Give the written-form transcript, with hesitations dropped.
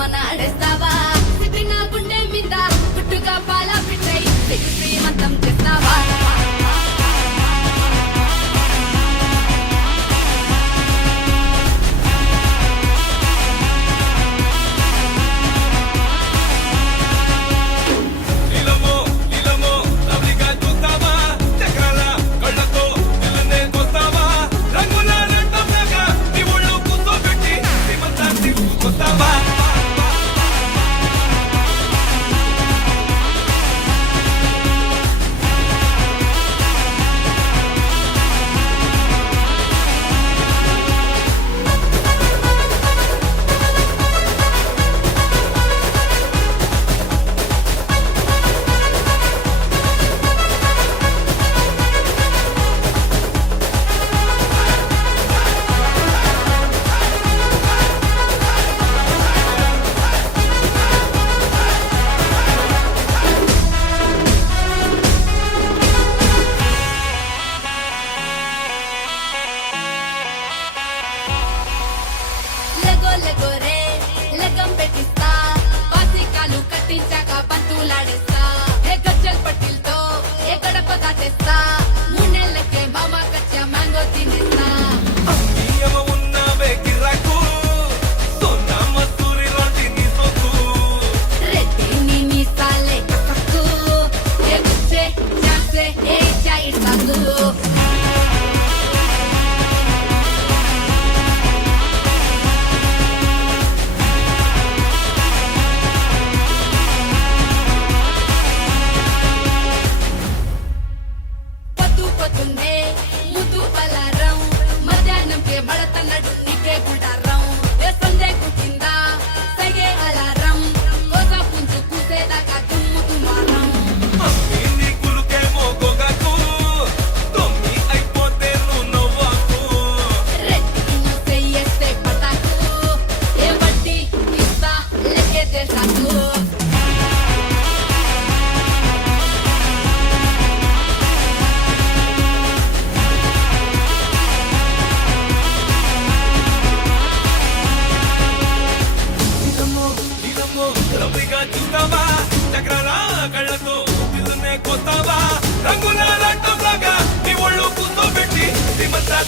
మన ఆడేస్తావా సిటిన గుండె మీద గుట్టుగా పాల పిట్టై శ్రీమంతం చేస్తావా లగం పెట్టిస్తా బాసికాలు కట్టించాక బంతులాడేస్తా ఏ గజ్జల్ పట్టిల్తో ఏ గడప దాటేస్తా మూడేళ్లకే మామ కచ్చ మ్యాంగో తినేస్తా రెడ్డి నీ సాలే కక్కు ఏ గుచ్చే చాసే ఏ చాయి సాగు ముద్దు పలారం మధ్యాహ్నంకే బడతన్నట్టు నీకే గుంటారం ఏ సందే కుట్టిందా సగే అలారం కోస పుంజు కూసేదాకా దుమ్ము దుమారం రెడ్డిను చెయ్యేస్తే పటాకు ఏ వడ్డీ ఇస్తా లెక్కేస్తే సాకు చూస్తావా చక్రాల కళ్ళతో పిల్లునే కొత్తావా రంగుల లాగా నీ ఒళ్ళు కూర్చోబెట్టి శ్రీమంతా